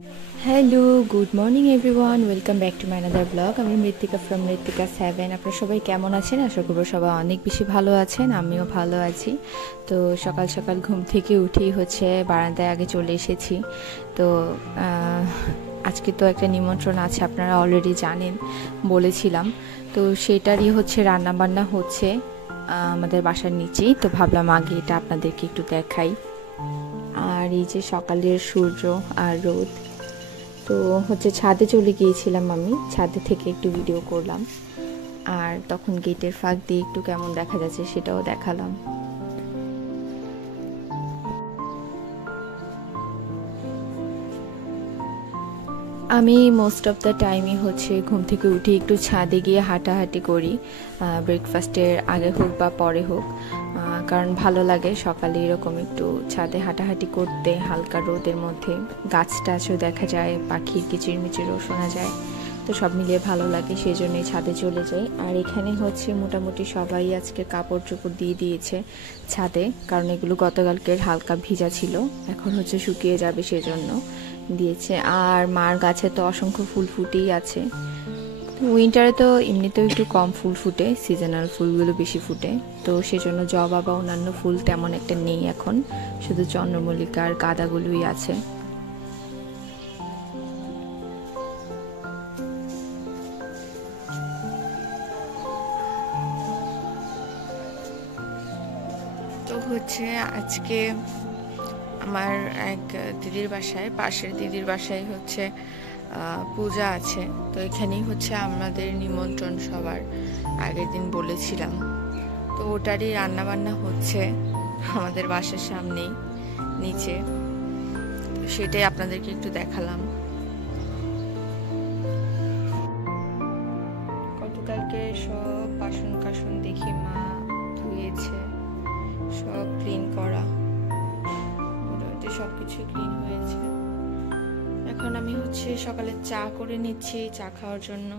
Hello, good morning everyone. Welcome back to my another vlog. আমি মৃত্তিকা from মৃত্তিকা 7। আপনারা সবাই কেমন আছেন? আশা করব সবাই অনেক বেশি ভালো আছেন। আমিও ভালো আছি। তো সকাল সকাল ঘুম থেকে উঠেই হচ্ছে বারান্দায় আগে চলে এসেছি। তো আজকে তো একটা নিমন্ত্রণ আছে, আপনারা অলরেডি জানেন, বলেছিলাম। তো সেটারই হচ্ছে রান্না বান্না হচ্ছে আমাদের বাসার নিচেই। তো ভাবলাম আগে এটা আপনাদেরকে একটু দেখাই। আর এই যে সকালের সূর্য আর রোদ, তো হচ্ছে ছাদে চলে গিয়েছিলাম, আমি ছাদে থেকে একটু ভিডিও করলাম, আর তখন গেটের ফাঁক দিয়ে একটু কেমন দেখা যাচ্ছে সেটাও দেখালাম। আমি মোস্ট অফ দ্য টাইমই হচ্ছে ঘুম থেকে উঠে একটু ছাদে গিয়ে হাঁটাহাঁটি করি, ব্রেকফাস্টের আগে হোক বা পরে হোক, কারণ ভালো লাগে সকালে এরকম একটু ছাদে হাঁটাহাঁটি করতে, হালকা রোদের মধ্যে। গাছ টাছও দেখা যায়, পাখির কিচিরমিচিরও শোনা যায়, তো সব মিলিয়ে ভালো লাগে, সেই জন্যই ছাদে চলে যাই। আর এখানে হচ্ছে মোটামুটি সবাই আজকে কাপড় চোপড় দিয়ে দিয়েছে ছাদে, কারণ এগুলো গতকালকের হালকা ভিজা ছিল, এখন হচ্ছে শুকিয়ে যাবে সেজন্য দিয়েছে। আর মার গাছে তো অসংখ্য ফুল ফুটেই আছে। উইন্টারে তো এমনিতেও একটু কম ফুল ফুটে, সিজনাল ফুলগুলো বেশি ফুটে, তো সেজন্য জবা বা অন্যান্য ফুল তেমন একটা নেই এখন, শুধু চন্দ্রমল্লিকা আর গাঁদাগুলোই আছে। তো হচ্ছে আজকে আমার এক দিদির বাসায়, পাশের দিদির বাসায় হচ্ছে পূজা আছে, তো এখানেই হচ্ছে আমাদের নিমন্ত্রণ সবার, আগের দিন বলেছিলাম। তো ওটারই রান্না বান্না হচ্ছে আমাদের বাসার সামনেই নিচে, তো সেটাই আপনাদেরকে একটু দেখালাম। গতকালকে সব বাসন কাসন দেখি মা ধুয়েছে, সব ক্লিন করা, মোটামুটি সবকিছু ক্লিন হয়েছে। এখন আমি হচ্ছে সকালে চা করে নিচ্ছি চা খাওয়ার জন্য।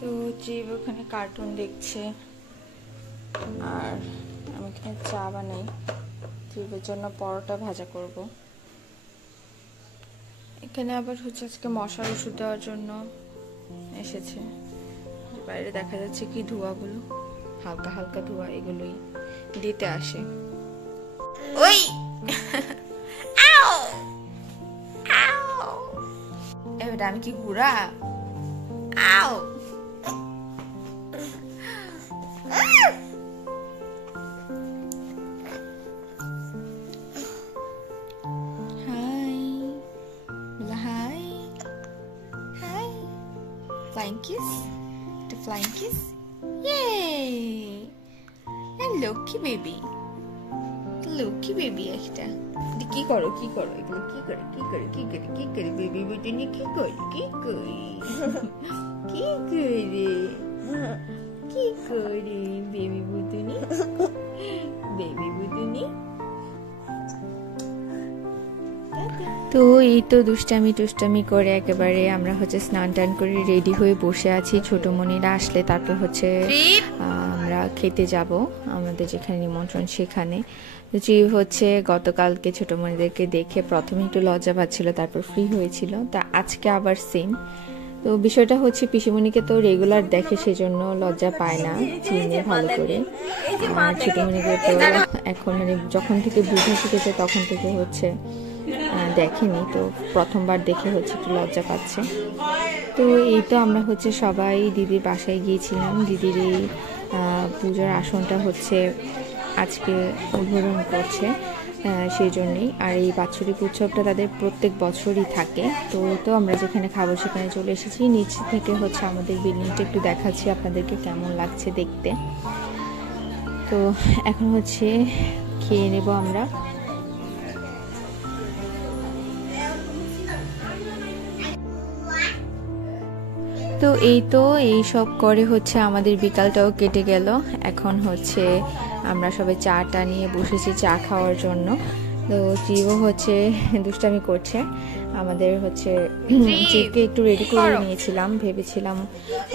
তো জীব ওখানে কার্টুন দেখছে, আর আমি এখানে চা বানাই, জীবের জন্য পরোটা ভাজা করব। এখানে আবার হচ্ছে আজকে মশার ওষুধ দেওয়ার জন্য এসেছে, বাইরে দেখা যাচ্ছে কি ধোঁয়াগুলো, হালকা হালকা ধোঁয়া, এগুলোই দিতে আসে। ওই এবার আমি কি ঘুরা আও flying kiss, the flying kiss, yay, lucky baby, lucky baby একটা। কি করো কি করো এগুলো, কি করে কি করে কি করে কি করে বেবি বুটুনি, কি করে কি করে কি করে কি করে বেবি বুটুনি, বেবি বুটুনি। তো এই তো দুষ্টামি টুষ্টামি করে একেবারে আমরা হচ্ছে স্নান টান করে রেডি হয়ে বসে আছি। ছোটমণিরা আসলে তারপর হচ্ছে আমরা খেতে যাব আমাদের যেখানে নিমন্ত্রণ সেখানে। তো ট্রিপ হচ্ছে গতকালকে ছোটমণিদেরকে দেখে প্রথমে একটু লজ্জা পাচ্ছিল, তারপর ফ্রি হয়েছিল, তা আজকে আবার সেম। তো বিষয়টা হচ্ছে পিসিমণিকে তো রেগুলার দেখে, সেজন্য লজ্জা পায় না, চিনে ভালো করে। আর ছোটমণিকে তো এখন মানে যখন থেকে বুঝে শিখেছে তখন থেকে হচ্ছে দেখেনি, তো প্রথমবার দেখে হচ্ছে একটু লজ্জা পাচ্ছে। তো এই তো আমরা হচ্ছে সবাই দিদির বাসায় গিয়েছিলাম, দিদির এই পূজার আসনটা হচ্ছে আজকে উদ্বোধন করছে, সেই জন্যেই। আর এই বাৎসরিক উৎসবটা তাদের প্রত্যেক বছরই থাকে। তো তো আমরা যেখানে খাবো সেখানে চলে এসেছি, নিচ থেকে হচ্ছে আমাদের বিল্ডিংটা একটু দেখাচ্ছি আপনাদেরকে কেমন লাগছে দেখতে। তো এখন হচ্ছে খেয়ে নেব আমরা। তো এই সব করে হচ্ছে আমাদের বিকালটাও কেটে গেল। এখন হচ্ছে আমরা সবাই চাটা নিয়ে বসেছি চা খাওয়ার জন্য। তো জিও হচ্ছে দুষ্টামি করছে। আমাদের হচ্ছে জিকে একটু রেডি করে নিয়েছিলাম, ভেবেছিলাম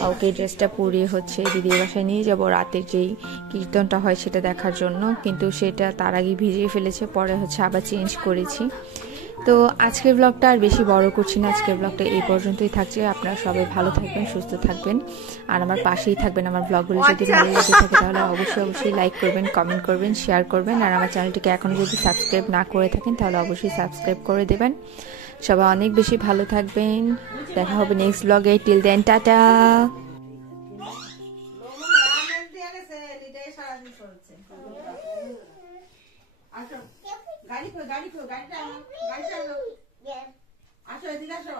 ওকে ড্রেসটা পরিয়ে হচ্ছে দিদির বাসায় নিয়ে যাব রাতের যেই কীর্তনটা হয় সেটা দেখার জন্য, কিন্তু সেটা তার আগে ভিজিয়ে ফেলেছে, পরে হচ্ছে আবার চেঞ্জ করেছি। তো আজকের ব্লগটা আর বেশি বড় করছি না, আজকের ব্লগটা এই পর্যন্তই থাকছে। আপনারা সবাই ভালো থাকবেন, সুস্থ থাকবেন, আর আমার পাশেই থাকবেন। আমার ব্লগগুলো যদি ভালো লেগে থাকে তাহলে অবশ্যই লাইক করবেন, কমেন্ট করবেন, শেয়ার করবেন, আর আমার চ্যানেলটিকে এখনও যদি সাবস্ক্রাইব না করে থাকেন তাহলে অবশ্যই সাবস্ক্রাইব করে দেবেন। সবাই অনেক বেশি ভালো থাকবেন, দেখা হবে নেক্সট ব্লগে। Till then tata. আসো এদিকে আসো।